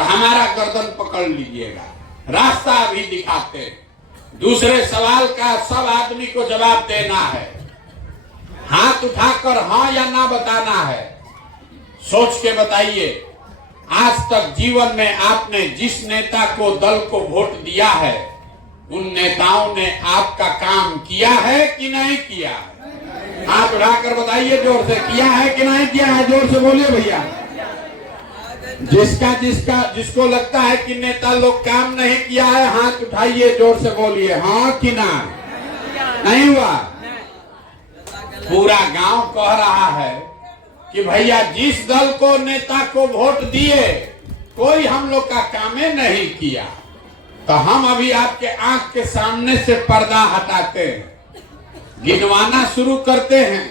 तो हमारा गर्दन पकड़ लीजिएगा, रास्ता अभी दिखाते हैं। दूसरे सवाल का सब आदमी को जवाब देना है, हाथ उठाकर हाँ या ना बताना है। सोच के बताइए, आज तक जीवन में आपने जिस नेता को, दल को वोट दिया है, उन नेताओं ने आपका काम किया है कि नहीं किया है? हाथ उठाकर बताइए जोर से, किया है कि नहीं किया है? जोर से बोलिए भैया। जिसको लगता है कि नेता लोग काम नहीं किया है, हाथ उठाइए, जोर से बोलिए हाँ कि ना। नहीं हुआ? पूरा गांव कह रहा है कि भैया जिस दल को, नेता को वोट दिए, कोई हम लोग का कामे नहीं किया। तो हम अभी आपके आंख के सामने से पर्दा हटाते हैं, गिनवाना शुरू करते हैं।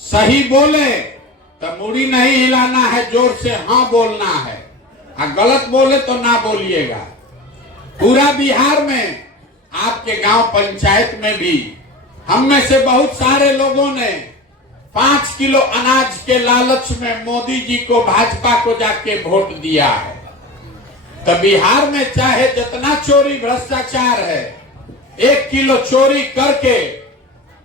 सही बोले तो मुड़ी नहीं हिलाना है, जोर से हाँ बोलना है, और गलत बोले तो ना बोलिएगा। पूरा बिहार में, आपके गांव पंचायत में भी हम में से बहुत सारे लोगों ने 5 किलो अनाज के लालच में मोदी जी को, भाजपा को जाके वोट दिया है। तो बिहार में चाहे जितना चोरी भ्रष्टाचार है, 1 किलो चोरी करके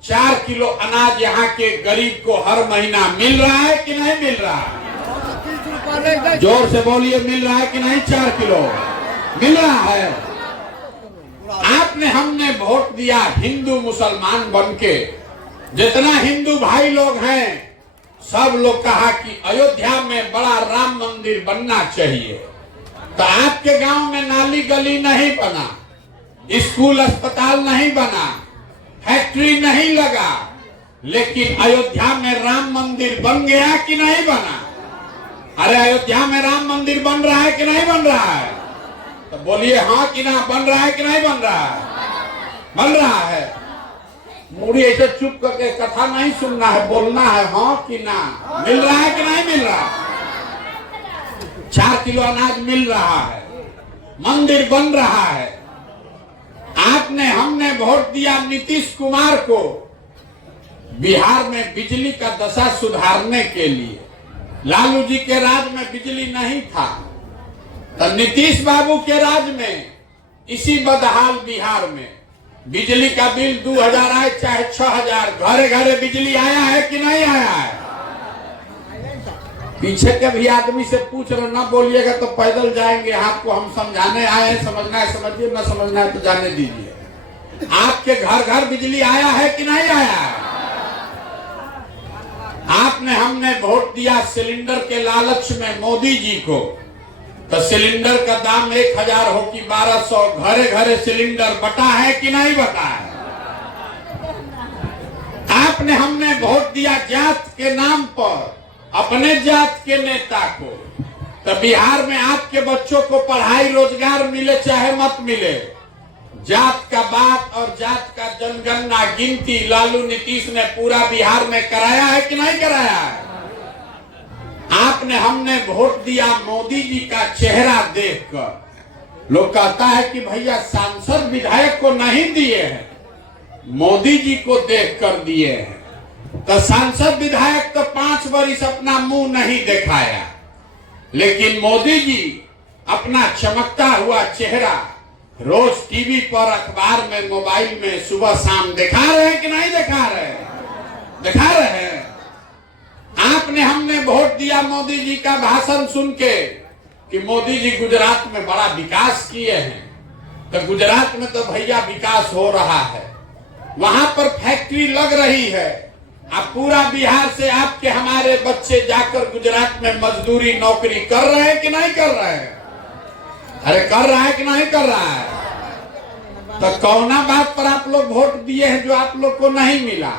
4 किलो अनाज यहाँ के गरीब को हर महीना मिल रहा है कि नहीं मिल रहा है? जोर से बोलिए, मिल रहा है कि नहीं? 4 किलो मिल रहा है। आपने, हमने वोट दिया हिंदू मुसलमान बनके। जितना हिंदू भाई लोग हैं, सब लोग कहा कि अयोध्या में बड़ा राम मंदिर बनना चाहिए। तो आपके गांव में नाली गली नहीं बना, स्कूल अस्पताल नहीं बना, फैक्ट्री नहीं लगा, लेकिन अयोध्या में राम मंदिर बन गया कि नहीं बना? अरे अयोध्या में राम मंदिर बन रहा है कि नहीं बन रहा है? तो बोलिए हाँ कि ना, बन रहा है कि नहीं बन रहा है? बन रहा है। मुड़ी ऐसे चुप करके कथा नहीं सुनना है, बोलना है हाँ कि ना। मिल रहा है कि नहीं मिल रहा? 4 किलो अनाज मिल रहा है, मंदिर बन रहा है। आपने, हमने वोट दिया नीतीश कुमार को बिहार में बिजली का दशा सुधारने के लिए। लालू जी के राज में बिजली नहीं था, तो नीतीश बाबू के राज में इसी बदहाल बिहार में बिजली का बिल 2000 आए चाहे 6000, घरे घरे बिजली आया है कि नहीं आया है? पीछे के भी आदमी से पूछ रहे, ना बोलिएगा तो पैदल जाएंगे। आपको हम समझाने आए हैं, समझना है समझिए, ना समझना है तो जाने दीजिए। आपके घर घर बिजली आया है कि नहीं आया है? आपने, हमने वोट दिया सिलेंडर के लालच में मोदी जी को, तो सिलेंडर का दाम 1000 हो कि 1200, घरे घरे सिलेंडर बटा है कि नहीं बटा है? आपने, हमने वोट दिया जात के नाम पर अपने जात के नेता को, तो बिहार में आपके बच्चों को पढ़ाई रोजगार मिले चाहे मत मिले, जात का बात और जात का जनगणना गिनती लालू नीतीश ने पूरा बिहार में कराया है कि नहीं कराया है? आपने, हमने वोट दिया मोदी जी का चेहरा देखकर। लोग कहता है कि भैया सांसद विधायक को नहीं दिए हैं, मोदी जी को देखकर दिए हैं। तो सांसद विधायक तो 5 वर्ष अपना मुंह नहीं दिखाया, लेकिन मोदी जी अपना चमकता हुआ चेहरा रोज टीवी पर, अखबार में, मोबाइल में सुबह शाम दिखा रहे हैं कि नहीं दिखा रहे? दिखा रहे हैं। आपने, हमने वोट दिया मोदी जी का भाषण सुन के कि मोदी जी गुजरात में बड़ा विकास किए हैं। तो गुजरात में तो भैया विकास हो रहा है, वहां पर फैक्ट्री लग रही है। अब पूरा बिहार से आपके, हमारे बच्चे जाकर गुजरात में मजदूरी नौकरी कर रहे हैं कि नहीं कर रहे हैं? अरे कर रहा है कि नहीं कर रहा है? तो कौना बात पर आप लोग वोट दिए हैं जो आप लोग को नहीं मिला?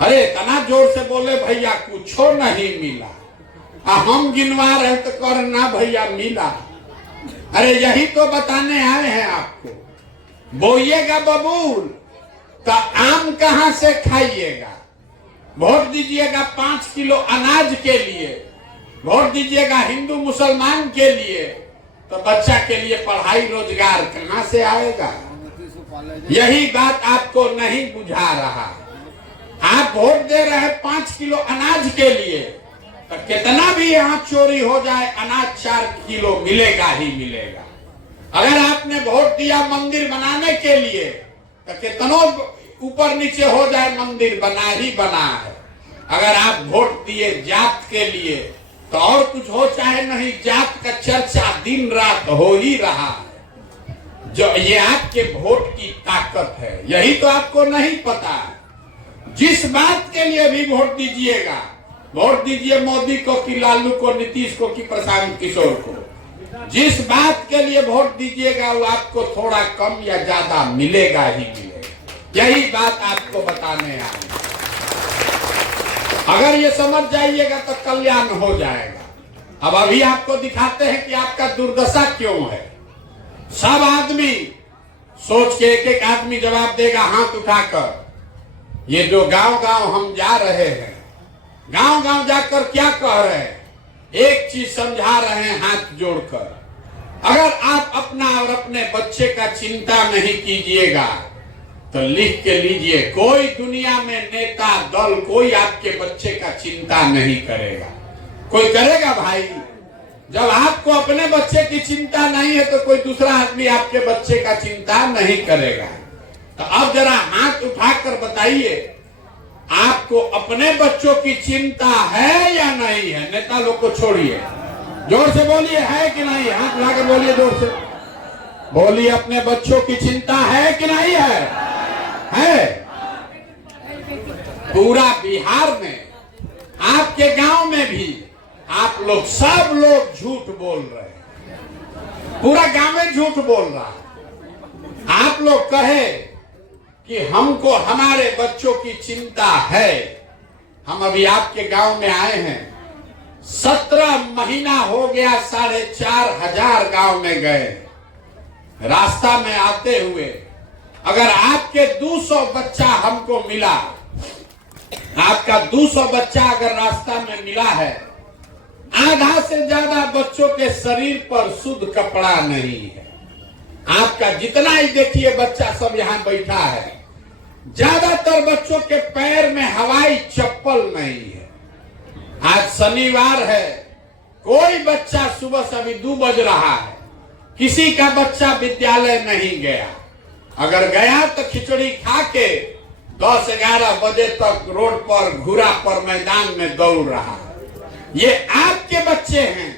अरे इतना जोर से बोले भैया, कुछो नहीं मिला। हम गिनवा रहे तो कर ना भैया मिला। अरे यही तो बताने आए हैं आपको। बोइएगा बबूल तो आम कहां से खाइएगा? वोट दीजिएगा 5 किलो अनाज के लिए, वोट दीजिएगा हिंदू मुसलमान के लिए, तो बच्चा के लिए पढ़ाई रोजगार कहां से आएगा? यही बात आपको नहीं बुझा रहा। आप वोट दे रहे हैं 5 किलो अनाज के लिए, तो कितना भी यहाँ चोरी हो जाए अनाज 4 किलो मिलेगा ही मिलेगा। अगर आपने वोट दिया मंदिर बनाने के लिए तो कितनों ऊपर नीचे हो जाए मंदिर बना ही बना है। अगर आप वोट दिए जात के लिए तो और कुछ हो चाहे नहीं, जात का चर्चा दिन रात हो ही रहा है। जो ये आपके वोट की ताकत है, यही तो आपको नहीं पता है। जिस बात के लिए भी वोट दीजिएगा, वोट दीजिए मोदी को कि लालू को, नीतीश को कि प्रशांत किशोर को, जिस बात के लिए वोट दीजिएगा वो आपको थोड़ा कम या ज्यादा मिलेगा ही मिलेगा। यही बात आपको बताने आए। अगर ये समझ जाइएगा तो कल्याण हो जाएगा। अब अभी आपको दिखाते हैं कि आपका दुर्दशा क्यों है। सब आदमी सोच के, एक एक आदमी जवाब देगा हाथ उठाकर। ये जो गांव गांव हम जा रहे हैं, गांव गांव जाकर क्या कह रहे हैं, एक चीज समझा रहे हैं हाथ जोड़कर। अगर आप अपना और अपने बच्चे का चिंता नहीं कीजिएगा तो लिख के लीजिए, कोई दुनिया में नेता दल कोई आपके बच्चे का चिंता नहीं करेगा। कोई करेगा भाई? जब आपको अपने बच्चे की चिंता नहीं है तो कोई दूसरा आदमी आपके बच्चे का चिंता नहीं करेगा। तो अब जरा हाथ उठाकर बताइए, आपको अपने बच्चों की चिंता है या नहीं है? नेता लोग को छोड़िए, जोर से बोलिए, है कि नहीं? हाथ उठाकर बोलिए, जोर से बोलिए, अपने बच्चों की चिंता है कि नहीं है? है। पूरा बिहार में, आपके गांव में भी आप लोग, सब लोग झूठ बोल रहे हैं। पूरा गांव में झूठ बोल रहा है। आप लोग कहे कि हमको हमारे बच्चों की चिंता है। हम अभी आपके गांव में आए हैं, 17 महीना हो गया, 4,500 गांव में गए। रास्ता में आते हुए अगर आपके 200 बच्चा हमको मिला, आपका 200 बच्चा अगर रास्ता में मिला है, आधा से ज्यादा बच्चों के शरीर पर शुद्ध कपड़ा नहीं है। आपका जितना ही देखिए बच्चा सब यहाँ बैठा है, ज्यादातर बच्चों के पैर में हवाई चप्पल नहीं है। आज शनिवार है, कोई बच्चा सुबह से, अभी 2 बज रहा है, किसी का बच्चा विद्यालय नहीं गया। अगर गया तो खिचड़ी खा के 10-11 बजे तक रोड पर, घुरा पर, मैदान में दौड़ रहा है। ये आपके बच्चे हैं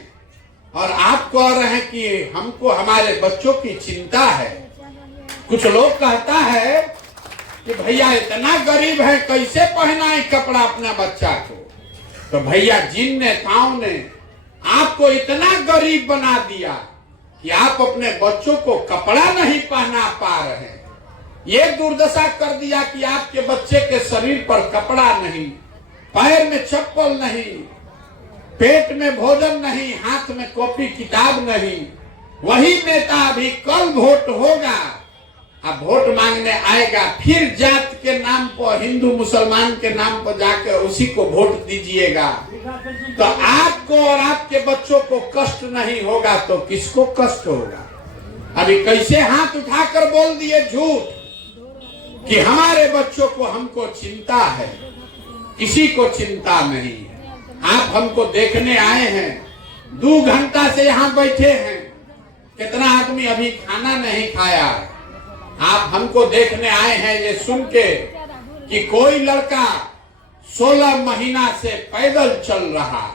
और आप कह रहे हैं कि हमको हमारे बच्चों की चिंता है। कुछ लोग कहता है कि भैया इतना गरीब है, कैसे पहनाए कपड़ा अपना बच्चा को। तो भैया, जिन नेताओं ने आपको इतना गरीब बना दिया कि आप अपने बच्चों को कपड़ा नहीं पहना पा रहे, ये दुर्दशा कर दिया कि आपके बच्चे के शरीर पर कपड़ा नहीं, पैर में चप्पल नहीं, पेट में भोजन नहीं, हाथ में कॉपी किताब नहीं। वही नेता अभी कल वोट होगा, अब वोट मांगने आएगा, फिर जात के नाम पर, हिंदू मुसलमान के नाम पर जाकर उसी को वोट दीजिएगा। तो आपको और आपके बच्चों को कष्ट नहीं होगा तो किसको कष्ट होगा? अभी कैसे हाथ उठाकर बोल दिए झूठ कि हमारे बच्चों को, हमको चिंता है। किसी को चिंता नहीं है। आप हमको देखने आए हैं, 2 घंटा से यहाँ बैठे हैं, कितना आदमी अभी खाना नहीं खाया। आप हमको देखने आए हैं ये सुन के कि कोई लड़का 16 महीना से पैदल चल रहा है,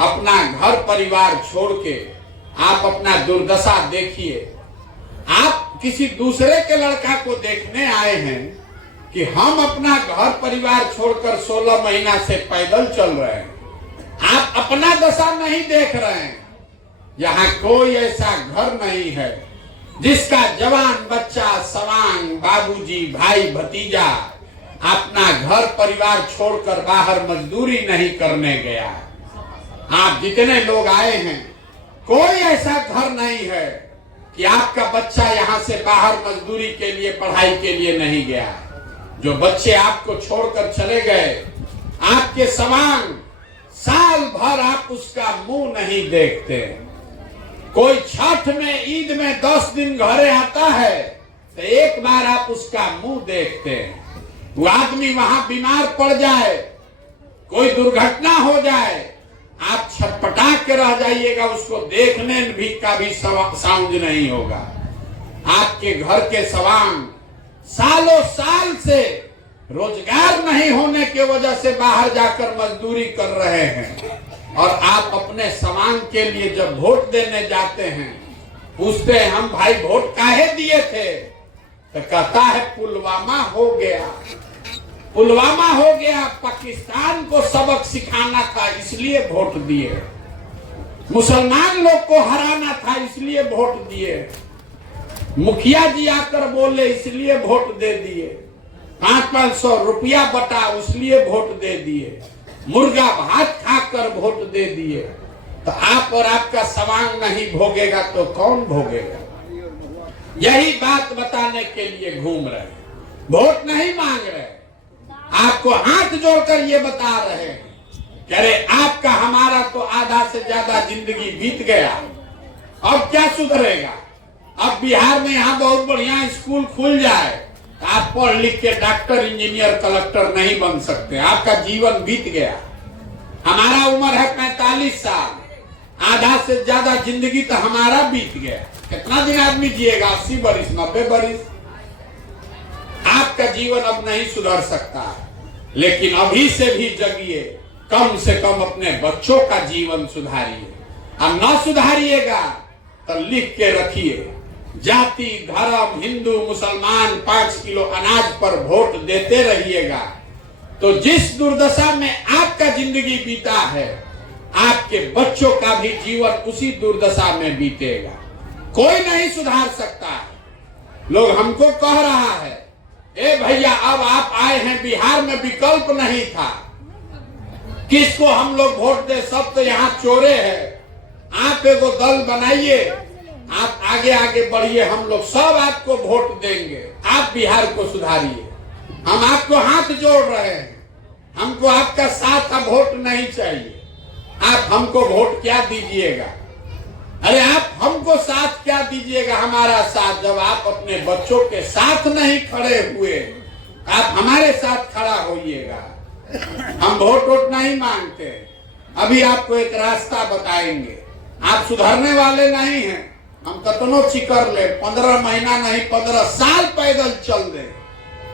अपना घर परिवार छोड़ के। आप अपना दुर्दशा देखिए। आप किसी दूसरे के लड़का को देखने आए हैं कि हम अपना घर परिवार छोड़कर 16 महीना से पैदल चल रहे हैं। आप अपना दशा नहीं देख रहे हैं। यहाँ कोई ऐसा घर नहीं है जिसका जवान बच्चा, सवांग, बाबूजी, भाई, भतीजा अपना घर परिवार छोड़कर बाहर मजदूरी नहीं करने गया। आप जितने लोग आए हैं, कोई ऐसा घर नहीं है कि आपका बच्चा यहाँ से बाहर मजदूरी के लिए, पढ़ाई के लिए नहीं गया। जो बच्चे आपको छोड़कर चले गए, आपके सवांग, साल भर आप उसका मुंह नहीं देखते। कोई छठ में, ईद में 10 दिन घरे आता है तो एक बार आप उसका मुंह देखते हैं। वो आदमी वहां बीमार पड़ जाए, कोई दुर्घटना हो जाए, आप छटपटा के रह जाइएगा, उसको देखने भी का भी साउंड नहीं होगा। आपके घर के सवांग सालों साल से रोजगार नहीं होने के वजह से बाहर जाकर मजदूरी कर रहे हैं, और आप अपने सवांग के लिए जब वोट देने जाते हैं पूछते हैं हम भाई वोट काहे दिए थे, तो कहता है पुलवामा हो गया, पुलवामा हो गया, पाकिस्तान को सबक सिखाना था इसलिए वोट दिए, मुसलमान लोग को हराना था इसलिए वोट दिए, मुखिया जी आकर बोले इसलिए वोट दे दिए, 500 रुपया बटा इसलिए वोट दे दिए, मुर्गा भात खाकर वोट दे दिए। तो आप और आपका सवांग नहीं भोगेगा तो कौन भोगेगा? यही बात बताने के लिए घूम रहे, वोट नहीं मांग रहे, आपको हाथ जोड़कर ये बता रहे हैं कि अरे आपका हमारा तो आधा से ज्यादा जिंदगी बीत गया, अब क्या सुधरेगा? अब बिहार में यहाँ बहुत बढ़िया स्कूल खुल जाए तो आप पढ़ लिख के डॉक्टर इंजीनियर कलेक्टर नहीं बन सकते, आपका जीवन बीत गया। हमारा उम्र है 45 साल, आधा से ज्यादा जिंदगी तो हमारा बीत गया। कितना दिन आदमी जिएगा? 80 बरिस, 90 बरिस। आपका जीवन अब नहीं सुधर सकता, लेकिन अभी से भी जगिए, कम से कम अपने बच्चों का जीवन सुधारिए। अब न सुधारिएगा तो लिख के रखिए, जाति धर्म हिंदू मुसलमान 5 किलो अनाज पर वोट देते रहिएगा तो जिस दुर्दशा में आपका जिंदगी बीता है, आपके बच्चों का भी जीवन उसी दुर्दशा में बीतेगा। कोई नहीं सुधार सकता है। लोग हमको कह रहा है, ए भैया अब आप आए हैं बिहार में विकल्प नहीं था, किसको हम लोग वोट दे, सब तो यहाँ चोरे हैं, आप एगो दल बनाइए, आप आगे आगे बढ़िए, हम लोग सब आपको वोट देंगे, आप बिहार को सुधारिए। हम आपको हाथ जोड़ रहे हैं, हमको आपका साथ अब वोट नहीं चाहिए। आप हमको वोट क्या दीजिएगा? अरे आप हमको साथ क्या दीजिएगा? हमारा साथ, जब आप अपने बच्चों के साथ नहीं खड़े हुए, आप हमारे साथ खड़ा होइएगा। हम वोट नहीं मांगते। अभी आपको एक रास्ता बताएंगे, आप सुधरने वाले नहीं हैं, हम कतनो चिकर ले, 15 महीना नहीं 15 साल पैदल चल दे,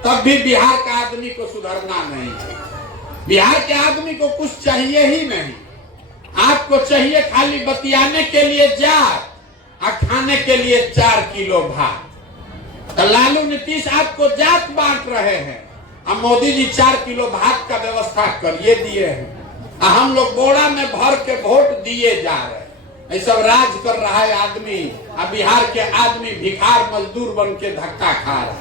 तब भी बिहार का आदमी को सुधरना नहीं है। बिहार के आदमी को कुछ चाहिए ही नहीं, आपको चाहिए खाली बतियाने के लिए जात और खाने के लिए 4 किलो भात। तो लालू नीतीश आपको जात बांट रहे हैं, अब मोदी जी 4 किलो भात का व्यवस्था करिए दिए हैं, हम लोग बोरा में भर के वोट दिए जा रहे हैं। ये सब राज कर रहा है आदमी, अब बिहार के आदमी भिखार मजदूर बन के धक्का खा रहा है।